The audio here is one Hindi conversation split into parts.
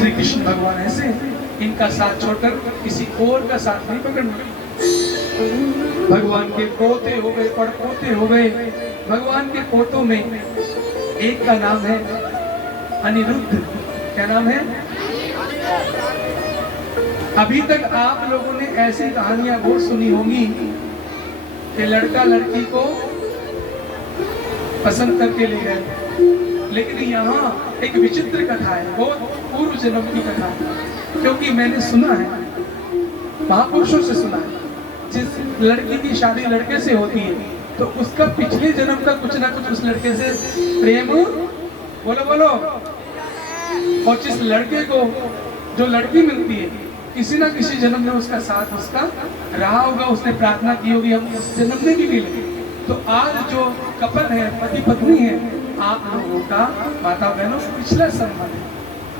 श्री कृष्ण भगवान ऐसे इनका साथ छोड़कर किसी और का साथ नहीं पकड़ना। भगवान के पोते हो गए, पड़पोते हो गए। भगवान के पोतों में एक का नाम है अनिरुद्ध। क्या नाम है? अभी तक आप लोगों ने ऐसी कहानियां बहुत सुनी होंगी कि लड़का लड़की को पसंद करके ले गए, लेकिन यहाँ एक विचित्र कथा है, बहुत पूर्व जन्म की कथा है। क्योंकि मैंने सुना है, महापुरुषों से सुना है, जिस लड़की की शादी लड़के से होती है तो उसका पिछले जन्म का कुछ ना कुछ उस लड़के से प्रेम, बोलो बोलो, और जिस लड़के को जो लड़की मिलती है किसी ना किसी जन्म में उसका साथ उसका रहा होगा, उसने प्रार्थना की होगी हम इस जन्म में भी मिले। तो आज जो कपल है, पति पत्नी है, आप लोगों का माता बहनों पिछला संबंध है,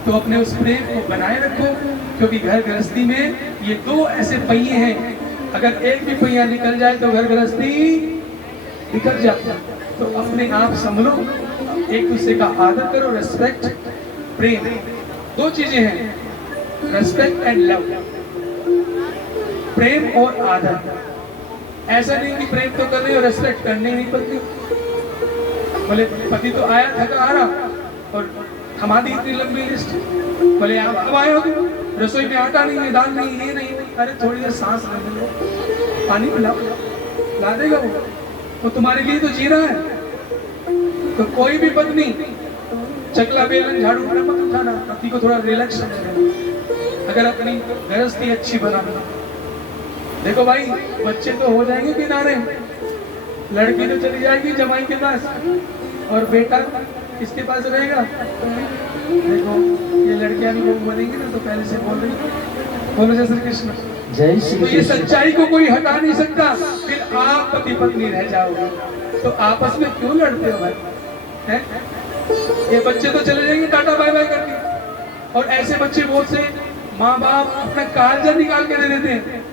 तो अपने उस प्रेम को बनाए रखो। क्योंकि घर गृहस्थी में ये दो ऐसे पहिए हैं, अगर एक भी पहिया निकल जाए तो घर गृहस्थी निकल जाता है। तो अपने आप संभलो, एक दूसरे का आदर करो, रेस्पेक्ट, प्रेम, दो चीजें हैं, रेस्पेक्ट एंड लव, प्रेम और आदर। ऐसा नहीं कि प्रेम तो कर रहे हो, रेस्पेक्ट करने नहीं पड़ती। बोले पति तो आया थका आ रहा और थमा दी इतनी लंबी लिस्ट। बोले आप कब आए हो? रसोई में आटा नहीं है, दाल नहीं, ये नहीं। अरे थोड़ी देर सांस लेने लो, पानी पिलाओ, ला देगा वो तुम्हारे लिए तो जी रहा है। तो कोई भी पत्नी चकला बेलन झाड़ू मत उठाना, पति को थोड़ा रिलैक्स देना, अगर अपनी गृहस्थी अच्छी बनाना। देखो भाई, बच्चे तो हो जाएंगे किनारे, लड़की तो चली जाएगी जमाई के पास और बेटा किसके पास रहेगा? देखो ये लड़कियां भी बहू बनेंगी ना, तो पहले से बोल रही, बोलो जय श्री कृष्ण। जय श्री तो ये कृष्ण। सच्चाई को कोई हटा नहीं सकता, फिर आप पति पत्नी रह जाओगे। तो आपस में क्यों लड़ते हो भाई? हैं? ये बच्चे तो चले जाएंगे टाटा बाय बाय करके, और ऐसे बच्चे बहुत से माँ बाप अपना कालजा निकाल के दे देते हैं।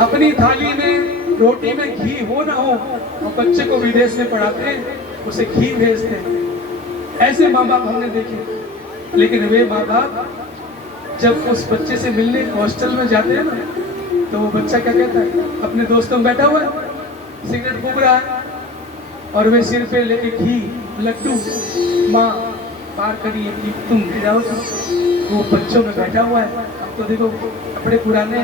अपनी थाली में रोटी में घी हो ना हो और बच्चे को विदेश में पढ़ाते हैं, उसे घी भेजते हैं। ऐसे माँ बाप हमने देखे। लेकिन वे माँ बाप जब उस बच्चे से मिलने हॉस्टल में जाते हैं ना, तो वो बच्चा क्या कहता है? अपने दोस्तों में बैठा हुआ है, सिगरेट फूंक रहा है, और वे सिर पे लेके घी लड्डू, माँ पार करिए कि तुम जाओ। वो बच्चों में बैठा हुआ है। अब तो देखो कपड़े पुराने,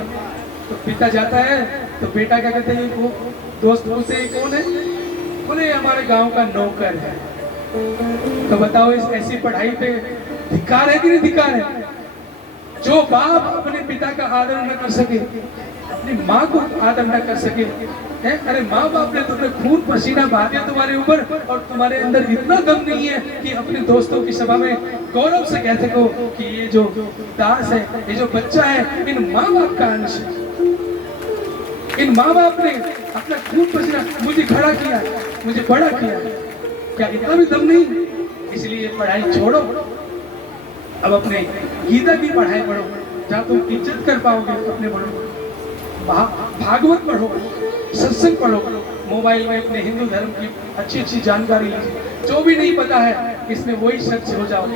तो पिता जाता है तो बेटा क्या कहते हैं, वो दोस्त बोलते हैं कौन है? बोले हमारे गांव का नौकर है। तो बताओ इस ऐसी पढ़ाई पे धिक्कार है कि नहीं धिक्कार है? जो बाप अपने पिता का आदर न कर सके, अपनी माँ को आदर न कर सके, है? अरे माँ बाप ने तुम्हें खून पसीना बहा दिया तुम्हारे ऊपर, और तुम्हारे अंदर इतना दम नहीं है कि अपने दोस्तों की सभा में गौरव से कह सको कि ये जो दास है, ये जो बच्चा है, इन माँ बाप का अंश है। इन माँ बाप ने अपना खून पसीना मुझे खड़ा किया, मुझे बड़ा किया। क्या इतना भी दम नहीं? इसलिए पढ़ाई छोड़ो, अब अपने गीता की पढ़ाई पढ़ो, जहाँ तुम इज्जत कर पाओगे अपने बड़ों। भागवत पढ़ो, सत्संग पढ़ो, मोबाइल में अपने हिंदू धर्म की अच्छी अच्छी जानकारी लीजिए। जो भी नहीं पता है इसमें वही सर्च हो जाओ,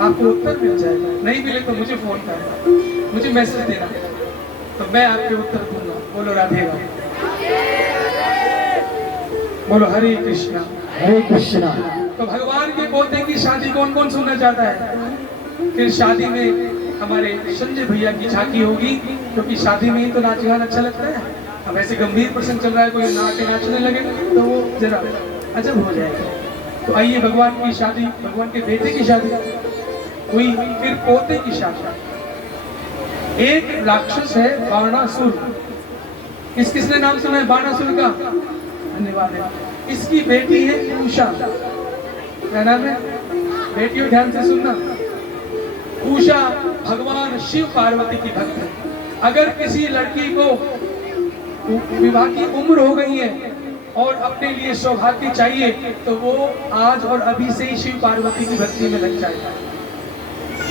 आपको उत्तर मिल जाएगा। नहीं मिले तो मुझे फोन करना, मुझे मैसेज देना, तो मैं आपके उत्तर दूंगा। बोलो राधे राधे, बोलो हरे कृष्णा हरे कृष्णा। तो भगवान के पोते की शादी कौन कौन सुनना चाहता है? फिर शादी में हमारे संजय भैया की झांकी होगी, क्योंकि शादी में ही तो नाच गाना अच्छा लगता है। अब ऐसे गंभीर प्रसंग चल रहा है, कोई नाचने लगे तो वो जरा अजब हो जाएगा। तो आइए, भगवान की शादी, भगवान के बेटे की शादी हुई, फिर पोते की शादी। एक राक्षस है बाणासुर, किसने नाम सुना है बाणासुर का? धन्यवाद है। इसकी बेटी है उषा। क्या नाम है? बेटियों ध्यान से सुनना। उषा भगवान शिव पार्वती की भक्त है। अगर किसी लड़की को विवाह की उम्र हो गई है और अपने लिए सौभाग्य चाहिए, तो वो आज और अभी से ही शिव पार्वती की भक्ति में लग जाए,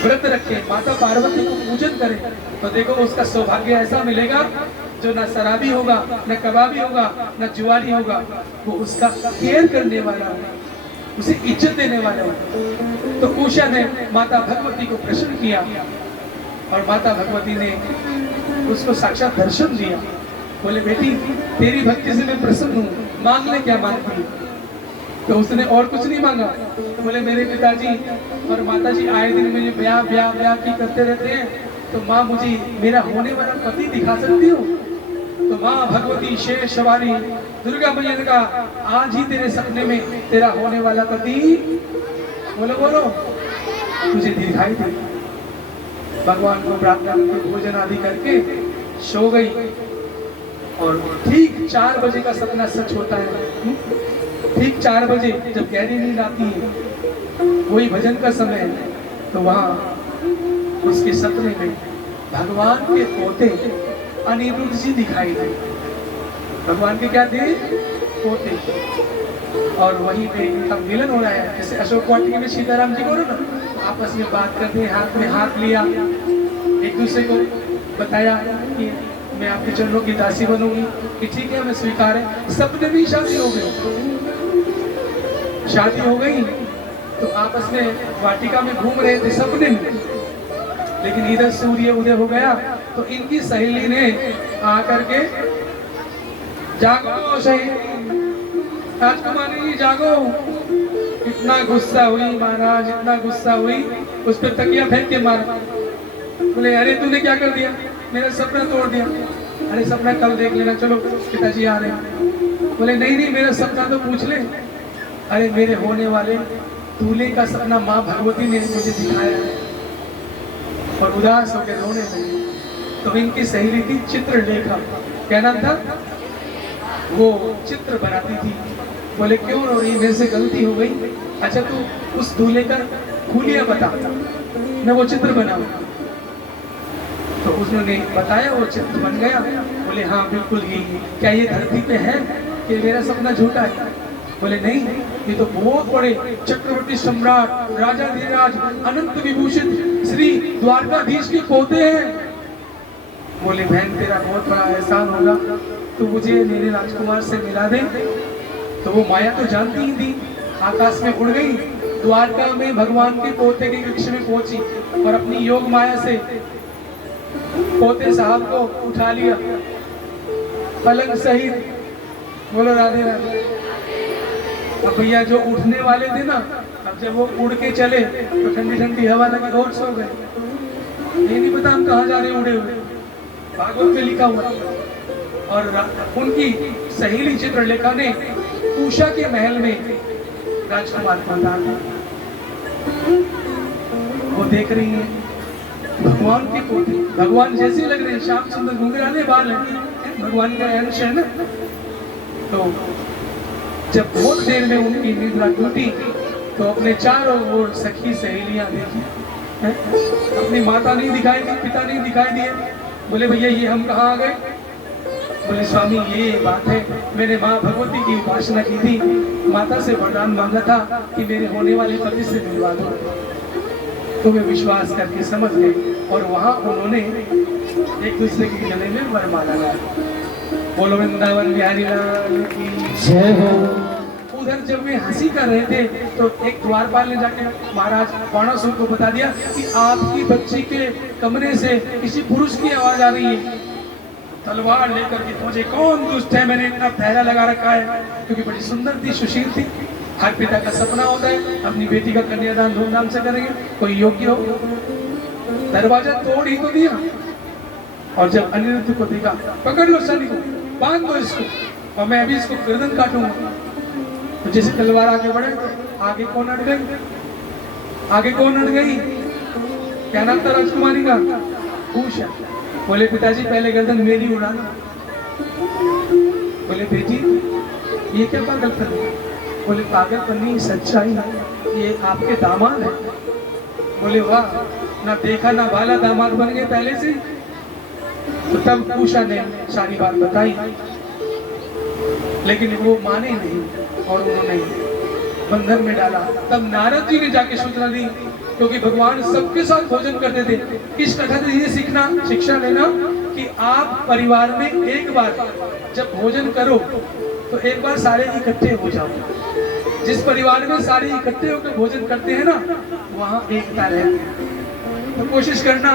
व्रत रखे, माता पार्वती को पूजन करे, तो देखो उसका सौभाग्य ऐसा मिलेगा जो ना शराबी होगा, न कबाबी होगा, न जुआरी होगा, वो उसका केयर करने वाला है। उसे इज्जत देने वाले हो। तो उषा ने माता भगवती को प्रसन्न किया और माता भगवती ने उसको साक्षात दर्शन दिया। बोले बेटी तेरी भक्ति से मैं प्रसन्न हूँ, मांग ले क्या मांगती। तो उसने और कुछ नहीं मांगा। बोले मेरे पिताजी और माताजी आए दिन मुझे ब्याह ब्याह ब्याह की करते रहते हैं, तो माँ मुझे मेरा होने वाला पति दिखा सकती हो। तो माँ भगवती शेर सवारी दुर्गा मैया ने कहा आज ही तेरे सपने में तेरा होने वाला पति बोलो बोलो तुझे दिखाई दे। भगवान को प्रार्थना करके भोजन आदि करके सो गई और ठीक 4 बजे का सपना सच होता है। ठीक 4 बजे जब गहरी नींद आती है, वही भजन का समय है, तो वहां उसके सपने में भगवान के पोते अनिरुद्ध जी दिखाई दे। भगवान के क्या थे? पोते। और वहीं पे इनका मिलन हो रहा है, जैसे अशोक वाटिका में सीताराम जी को ना आपस में बात करते हैं, हाथ में हाथ लिया, एक दूसरे को बताया कि मैं आपके चरणों की दासी बनूंगी, कि ठीक है मैं स्वीकार है। सपने भी शादी हो गई। शादी हो गई तो आपस में वाटिका में घूम रहे थे सपने में, लेकिन इधर सूर्य उदय हो गया तो इनकी सहेली ने आकर के जागो सही राजकुमारी जी जागो। इतना गुस्सा हुई महाराज, इतना गुस्सा हुई, उस पर तकिया फेंक के मारा। बोले अरे तूने क्या कर दिया, मेरा सपना तोड़ दिया। अरे सपना कल देख लेना, चलो पिताजी आ रहे हैं। बोले नहीं नहीं मेरा सपना तो पूछ ले। अरे मेरे होने वाले दूल्हे का सपना माँ भगवती ने मुझे दिखाया है। और उदास होकर रोने लगे। तो इनकी सहेली थी चित्रलेखा, क्या नाम था? वो चित्र बनाती थी। बोले क्यों रो रही, मेरे से गलती हो गई। अच्छा तू उस दूल्हे का खूलिया बता, मैं वो चित्र बनाऊं। तो उन्होंने बताया, वो चित्र बन गया। बोले हाँ बिल्कुल यही। क्या ये धरती पे है कि मेरा सपना झूठा है? बोले नहीं, ये तो बहुत बड़े चक्रवर्ती सम्राट राजा धीराज अनंत विभूषित श्री द्वारकाधीश के पोते हैं। बोले बहन तेरा बहुत बड़ा एहसान होगा, तो मुझे मेरे राजकुमार से मिला दे। तो वो माया तो जानती ही थी, आकाश में उड़ गई, द्वारका में भगवान के पोते के कक्ष में पहुंची और अपनी योग माया से पोते साहब को उठा लिया पलंग सहित। बोलो राधे राधे। अब भैया जो उठने वाले थे ना, अब जब वो उड़ के चले तो ठंडी ठंडी हवा लगी और सो गए। ये नहीं पता हम कहाँ जा रहे हैं उड़े हुए, भागवत में लिखा हुआ। और उनकी सहेली चित्रलेखा ने उषा के महल में राजकुमार को डाला। वो देख रही है भगवान के पोते, भगवान जैसे लग रहे हैं, श्याम सुंदर घुंघराले बाल है, भगवान का अंश है ना। तो जब बहुत देर में उनकी निद्रा टूटी तो अपने चारों ओर सखी सहेलियां देखी, अपनी माता नहीं दिखाई दी, पिता नहीं दिखाई दिए। बोले भैया ये हम कहाँ आ गए? बोले स्वामी ये बात है, मैंने माँ भगवती की उपासना की थी, माता से वरदान मांगा था कि मेरे होने वाले पति से मिलवा दो। तो वे विश्वास करके समझ गए और वहां उन्होंने एक दूसरे के गले में वरमाला लगाया। बोलो वृंदावन बिहारी लाल की जय हो। उधर जब वे हंसी कर रहे थे तो एक द्वारपाल ने जाके महाराज बाणासुर को बता दिया कि आपकी बच्ची के कमरे से किसी पुरुष की आवाज आ रही है। तलवार लेकर के पहुंचे, कौन दुष्ट है, मैंने इतना पहरा लगा रखा है, क्योंकि बड़ी सुंदर थी, सुशील थी। हर पिता का सपना होता है अपनी बेटी का कन्यादान धूमधाम से करेंगे, कोई योग्य हो। दरवाजा तोड़ ही तो दिया और जब अनिरुद्ध को देखा, पकड़ लो शनि को, बांध दो इसको और मैं अभी इसको गर्दन काटूंगा। तो जैसे तलवार आगे बढ़े, आगे कौन अड़ गई? आगे कौन अड़ गई? क्या नाम था राजकुमारी का? उषा। बोले पिताजी पहले गर्दन मेरी उड़ा दो। बोले बेटी ये क्या पागलपन है? बोले पागलपन नहीं, सच्चाई है, ये आपके दामाद है। बोले वाह, ना देखा ना भाला दामाद बन गए पहले से। तो तब उषा ने सारी बात बताई, लेकिन वो माने नहीं और उन्होंने बंधन में डाला। तब नारद जी ने जाके सूचना दी, क्योंकि भगवान सबके साथ भोजन करते थे। इस कथा से ये सीखना, शिक्षा लेना कि आप परिवार में एक बार जब भोजन करो तो एक बार सारे इकट्ठे हो जाओ। जिस परिवार में सारे इकट्ठे होकर भोजन करते हैं ना, वहाँ एकता रहती है। तो कोशिश करना